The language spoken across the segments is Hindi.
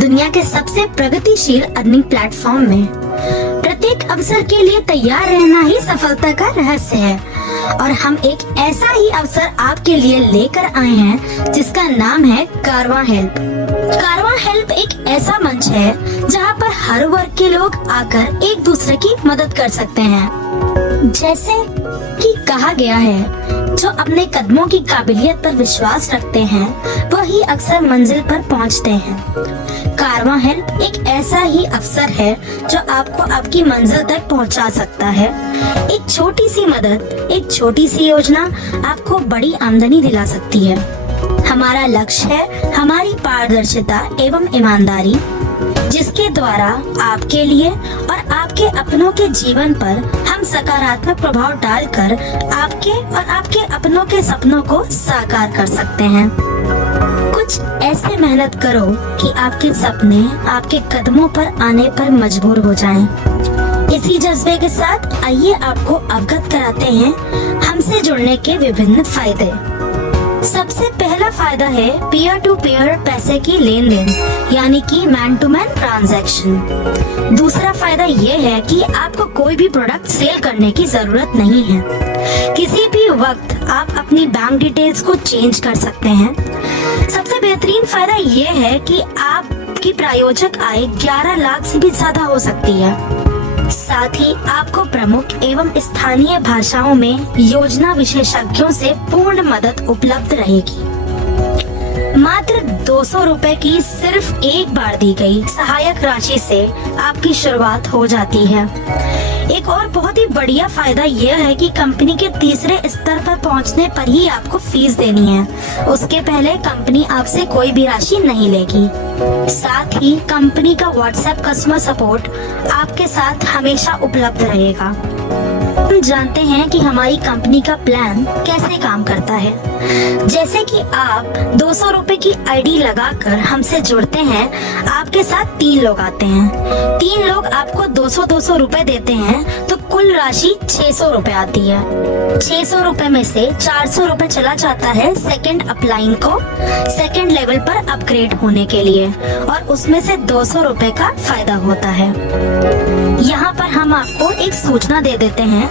दुनिया के सबसे प्रगतिशील अर्निंग प्लेटफॉर्म में प्रत्येक अवसर के लिए तैयार रहना ही सफलता का रहस्य है। और हम एक ऐसा ही अवसर आपके लिए लेकर आए हैं जिसका नाम है कारवां हेल्प। कारवां हेल्प एक ऐसा मंच है जहां पर हर वर्ग के लोग आकर एक दूसरे की मदद कर सकते हैं। जैसे कि कहा गया है, जो अपने कदमों की काबिलियत पर विश्वास रखते हैं वही अक्सर मंजिल पर पहुंचते हैं। कारवां हेल्प एक ऐसा ही अवसर है जो आपको आपकी मंजिल तक पहुंचा सकता है। एक छोटी सी मदद, एक छोटी सी योजना आपको बड़ी आमदनी दिला सकती है। हमारा लक्ष्य है हमारी पारदर्शिता एवं ईमानदारी, जिसके द्वारा आपके लिए और आपके अपनों के जीवन पर हम सकारात्मक प्रभाव डालकर आपके और आपके अपनों के सपनों को साकार कर सकते हैं। कुछ ऐसे मेहनत करो कि आपके सपने आपके कदमों पर आने पर मजबूर हो जाएं। इसी जज्बे के साथ आइए आपको अवगत कराते हैं हमसे जुड़ने के विभिन्न फायदे। सबसे पहला फायदा है पीयर टू पीयर पैसे की लेन देन, यानी कि मैन टू मैन ट्रांजैक्शन। दूसरा फायदा ये है कि आपको कोई भी प्रोडक्ट सेल करने की जरूरत नहीं है। किसी भी वक्त आप अपनी बैंक डिटेल्स को चेंज कर सकते हैं। सबसे बेहतरीन फायदा ये है कि आपकी प्रायोजक आय 11 लाख से भी ज्यादा हो सकती है। साथ ही आपको प्रमुख एवं स्थानीय भाषाओं में योजना विशेषज्ञों से पूर्ण मदद उपलब्ध रहेगी। मात्र 200 रुपए की सिर्फ एक बार दी गई सहायक राशि से आपकी शुरुआत हो जाती है। एक और बहुत ही बढ़िया फायदा यह है कि कंपनी के तीसरे स्तर पर पहुंचने पर ही आपको फीस देनी है। उसके पहले कंपनी आपसे कोई भी राशि नहीं लेगी। साथ ही कंपनी का व्हाट्सएप कस्टमर सपोर्ट आपके साथ हमेशा उपलब्ध रहेगा। हम जानते हैं कि हमारी कंपनी का प्लान कैसे काम करता है। जैसे कि आप 200 रुपए की आईडी लगाकर हमसे जुड़ते हैं, आपके साथ 3 लोग आते हैं। 3 लोग आपको 200-200 रुपए देते हैं तो कुल राशि 600 रुपए आती है। 600 रुपए में से 400 रुपए चला जाता है सेकंड अपलाइन को सेकंड लेवल पर अपग्रेड होने के लिए, और उसमें से 200 रुपए का फायदा होता है। यहाँ पर हम आपको एक सूचना दे देते हैं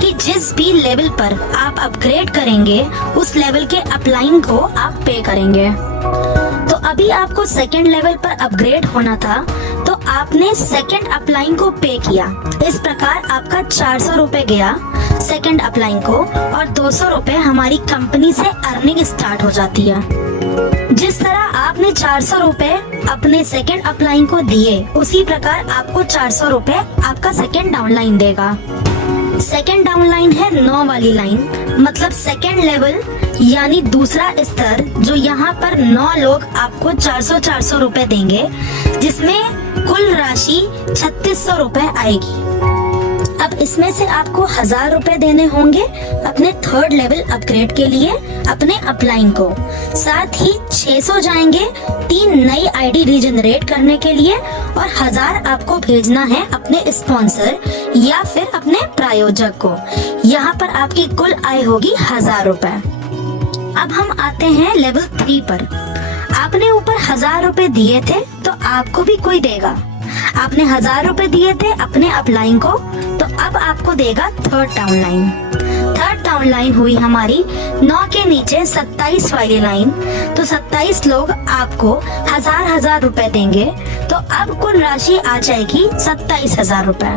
कि जिस भी लेवल पर आप अपग्रेड करेंगे उस लेवल के अपलाइन को आप पे करेंगे। तो अभी आपको सेकंड लेवल पर अपग्रेड होना था तो आपने सेकंड अपलाइन को पे किया। इस प्रकार आपका 400 रुपए गया सेकंड अपलाइन को और 200 रुपए हमारी कंपनी से अर्निंग स्टार्ट हो जाती है। जिस तरह आपने 400 रुपए अपने सेकंड अपलाइन को दिए, उसी प्रकार आपको 400 रुपए आपका सेकंड डाउनलाइन देगा। सेकंड डाउनलाइन है 9 वाली लाइन, मतलब सेकंड लेवल यानी दूसरा स्तर, जो यहाँ पर 9 लोग आपको 400-400 रुपए देंगे, जिसमें कुल राशि 3600 रुपए आएगी। अब इसमें से आपको 1000 रुपए देने होंगे अपने थर्ड लेवल अपग्रेड के लिए अपने अपलाइन को। साथ ही 600 जाएंगे 3 नई आईडी रीजनरेट करने के लिए, और 1000 आपको भेजना है अपने स्पॉन्सर या फिर अपने प्रायोजक को। यहाँ पर आपकी कुल आय होगी 1000 रुपए। अब हम आते हैं लेवल 3 पर। आपने ऊपर 1000 रुपए दिए थे तो आपको भी कोई देगा। आपने 1000 रुपए दिए थे अपने अपलाइन को, तो अब आपको देगा थर्ड डाउनलाइन। थर्ड डाउनलाइन हुई हमारी 9 के नीचे 27 वाली लाइन, तो 27 लोग आपको 1000 रुपए देंगे, तो अब कुल राशि आ जाएगी 27,000 रुपए।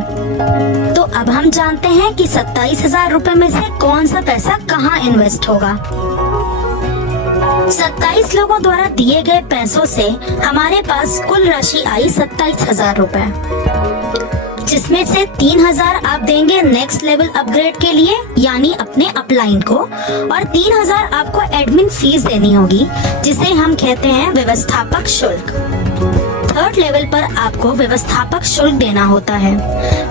तो अब हम जानते हैं कि 27,000 रुपए में से कौन सा पैसा कहाँ इन्वेस्ट होगा। 27 लोगों द्वारा दिए गए पैसों से हमारे पास कुल राशि आई 27,000 रुपए, जिसमें से 3,000 आप देंगे नेक्स्ट लेवल अपग्रेड के लिए यानी अपने अपलाइन को, और 3,000 आपको एडमिन फीस देनी होगी, जिसे हम कहते हैं व्यवस्थापक शुल्क। थर्ड लेवल पर आपको व्यवस्थापक शुल्क देना होता है।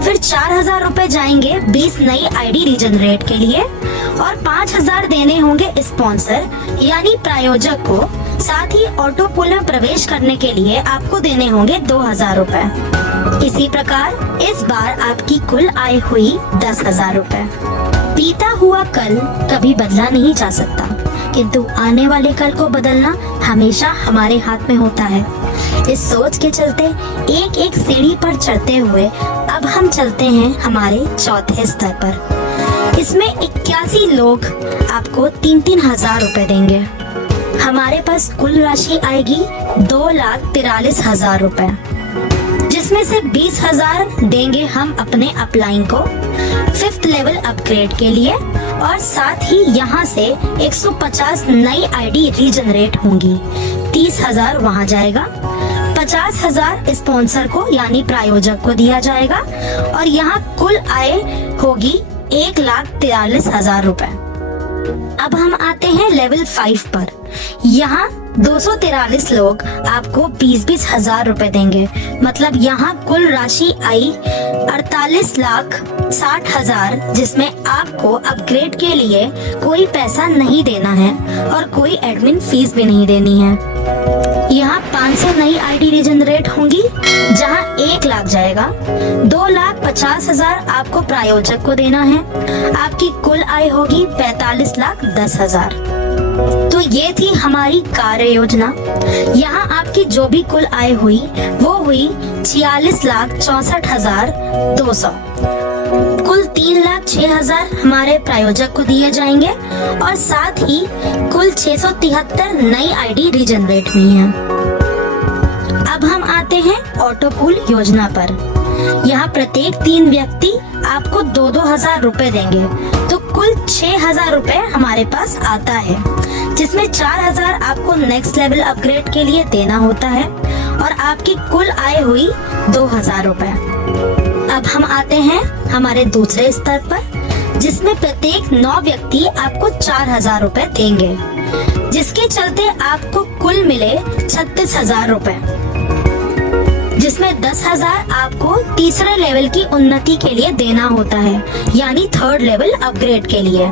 फिर 4,000 रुपए जाएंगे 20 नई आईडी रीजनरेट के लिए, और 5,000 देने होंगे स्पॉन्सर यानी प्रायोजक को। साथ ही ऑटो पूल में प्रवेश करने के लिए आपको देने होंगे 2,000 रुपए। इसी प्रकार इस बार आपकी कुल आय हुई 10,000 रुपए। बीता हुआ कल कभी बदला नहीं जा सकता, किंतु आने वाले कल को बदलना हमेशा हमारे हाथ में होता है। इस सोच के चलते एक एक सीढ़ी पर चढ़ते हुए अब हम चलते हैं हमारे चौथे स्तर पर। इसमें 81 लोग आपको 3-3 हजार रुपए देंगे। हमारे पास कुल राशि आएगी 2,43,000 रुपए, जिसमें से 20,000 देंगे हम अपने अपलाइन को 5th लेवल अपग्रेड के लिए, और साथ ही यहाँ से 150 नई आईडी रीजनरेट होंगी। 30,000 वहाँ जाएगा, 50,000 स्पॉन्सर को यानी प्रायोजक को दिया जाएगा, और यहाँ कुल आय होगी 1,43,000 रुपए। अब हम आते हैं लेवल 5 पर। यहाँ 243 लोग आपको 20-20 हजार रुपए देंगे। मतलब यहाँ कुल राशि आई 48,60,000, जिसमें आपको अपग्रेड के लिए कोई पैसा नहीं देना है और कोई एडमिन फीस भी नहीं देनी है। यहाँ 500 नई आईडी रीजनरेट होंगी, जहाँ 1 लाख जाएगा। 2,50,000 आपको प्रायोजक को देना है। आपकी कुल आय होगी 45,10,000। तो ये थी हमारी कार्य योजना। यहाँ आपकी जो भी कुल आय हुई वो हुई 46,64,200। कुल 3,06,000 हमारे प्रायोजक को दिए जाएंगे, और साथ ही कुल 673 नई आईडी रीजनरेट हुई हैं। अब हम आते हैं ऑटो पूल योजना पर। यहाँ प्रत्येक 3 व्यक्ति आपको 2-2 हजार रुपए देंगे, तो कुल 6,000 रुपए हमारे पास आता है, जिसमें 4,000 आपको नेक्स्ट लेवल अपग्रेड के लिए देना होता है, और आपकी कुल आय हुई 2,000 रुपए। अब हम आते हैं हमारे दूसरे स्तर पर, जिसमें प्रत्येक 9 व्यक्ति आपको 4,000 रुपए देंगे, जिसके चलते आपको कुल मिले 36,000 रुपए, जिसमें 10,000 आपको तीसरे लेवल की उन्नति के लिए देना होता है, यानी 3rd लेवल अपग्रेड के लिए।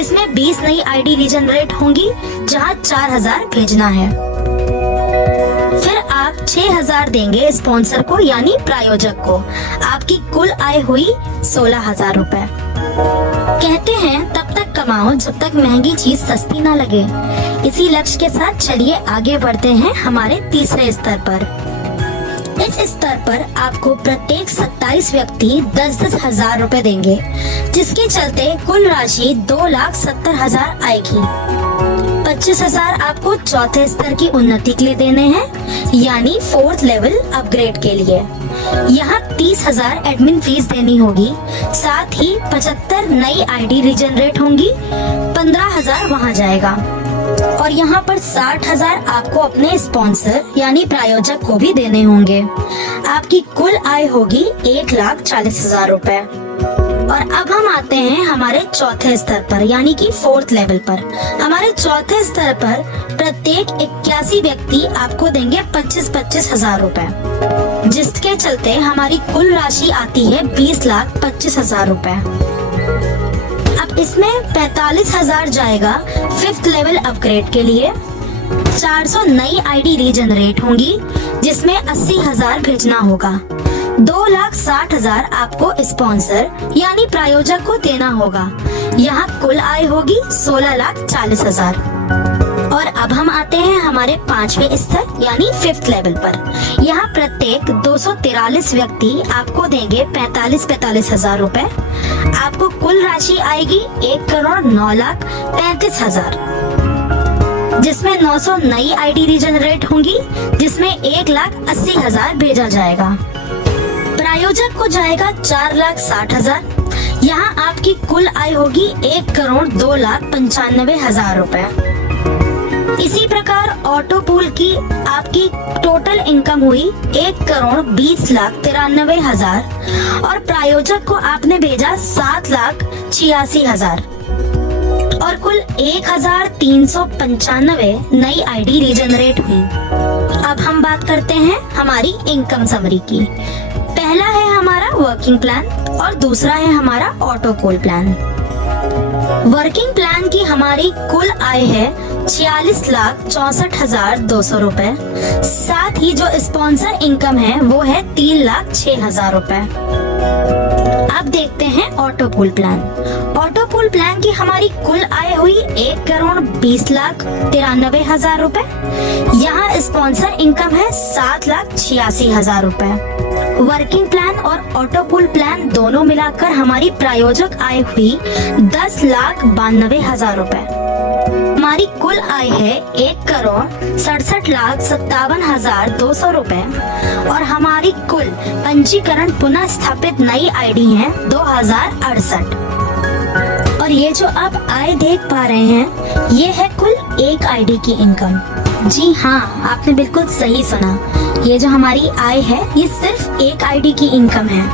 इसमें 20 नई आईडी रीजनरेट होंगी, जहां 4,000 भेजना है। फिर आप 6,000 देंगे स्पॉन्सर को यानी प्रायोजक को। आपकी कुल आय हुई 16,000 रुपए। कहते हैं तब तक कमाओ जब तक महंगी चीज सस्ती ना लगे। इसी लक्ष्य के साथ चलिए आगे बढ़ते हैं हमारे तीसरे स्तर पर। इस स्तर पर आपको प्रत्येक 27 व्यक्ति 10-10 हजार रुपए देंगे, जिसके चलते कुल राशि 2,70,000 आएगी। 25,000 आपको चौथे स्तर की उन्नति के लिए देने हैं, यानी 4th लेवल अपग्रेड के लिए। यहाँ 30,000 एडमिन फीस देनी होगी। साथ ही 75 नई आईडी रीजनरेट होंगी, 15,000 वहाँ जाएगा, और यहाँ पर 60,000 आपको अपने स्पॉन्सर यानी प्रायोजक को भी देने होंगे। आपकी कुल आय होगी 1,40,000 रुपए। और अब हम आते हैं हमारे चौथे स्तर पर यानी कि 4th लेवल पर। हमारे चौथे स्तर पर प्रत्येक 81 व्यक्ति आपको देंगे 25,000 रुपए, जिसके चलते हमारी कुल राशि आती है 20,25,000 रुपए। अब इसमें 45,000 जाएगा 5th लेवल अपग्रेड के लिए। 400 नई आईडी रीजनरेट होंगी, जिसमें 80,000 भेजना होगा। 2,60,000 आपको स्पॉन्सर यानी प्रायोजक को देना होगा। यहाँ कुल आय होगी 16,40,000। और अब हम आते हैं हमारे 5वें स्तर यानी 5th लेवल पर। यहाँ प्रत्येक 243 व्यक्ति आपको देंगे 45,000 रुपए। आपको कुल राशि आएगी 1,09,35,000, जिसमें 900 नई आईडी रीजनरेट होंगी, जिसमें 1,80,000 भेजा जाएगा। प्रायोजक को जाएगा 4,60,000। यहाँ आपकी कुल आय होगी 1,02,95,000 रुपए। इसी प्रकार ऑटो पूल की आपकी टोटल इनकम हुई 1,20,93,000 और प्रायोजक को आपने भेजा 7,86,000 और कुल 1,395 नई आईडी रीजनरेट हुई। अब हम बात करते हैं हमारी इनकम समरी की। पहला है हमारा वर्किंग प्लान और दूसरा है हमारा auto pool plan. Working plan की हमारी कुल आय है 46,64,200 रुपए। साथ ही जो स्पॉन्सर इनकम है वो है 3,06,000 रुपए। अब देखते हैं auto pool plan. Auto pool plan की हमारी कुल आय हुई 1,20,93,000 रुपए। यहाँ स्पॉन्सर इनकम है 7,86,000 रुपए। वर्किंग प्लान और ऑटो पूल प्लान दोनों मिलाकर हमारी प्रायोजक आय हुई 10,92,000 रुपए। हमारी कुल आय है 1,67,57,200 रुपए और हमारी कुल पंजीकरण पुनः स्थापित नई आईडी है 2068। और ये जो आप आय देख पा रहे हैं, ये है कुल एक आईडी की इनकम। जी हाँ, आपने बिल्कुल सही सुना। ये जो हमारी आय है, ये सिर्फ एक आईडी की इनकम है।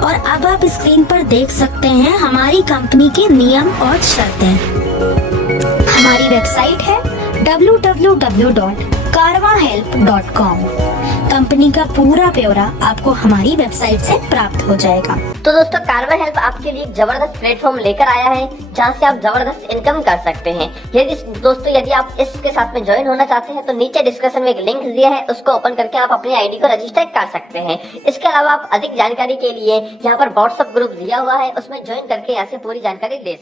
और अब आप स्क्रीन पर देख सकते हैं हमारी कंपनी के नियम और शर्तें। हमारी वेबसाइट है www.karwahelp.com। कंपनी का पूरा ब्यौरा आपको हमारी वेबसाइट से प्राप्त हो जाएगा। तो दोस्तों, कारवा हेल्प आपके लिए एक जबरदस्त प्लेटफॉर्म लेकर आया है जहां से आप जबरदस्त इनकम कर सकते हैं। यदि आप इसके साथ में ज्वाइन होना चाहते हैं तो नीचे डिस्क्रिप्शन में एक लिंक दिया है, उसको ओपन करके आप अपनी आईडी को रजिस्टर कर सकते हैं। इसके अलावा आप अधिक जानकारी के लिए यहाँ पर व्हाट्सएप ग्रुप दिया हुआ है, उसमें ज्वाइन करके यहाँ से पूरी जानकारी ले सकते हैं।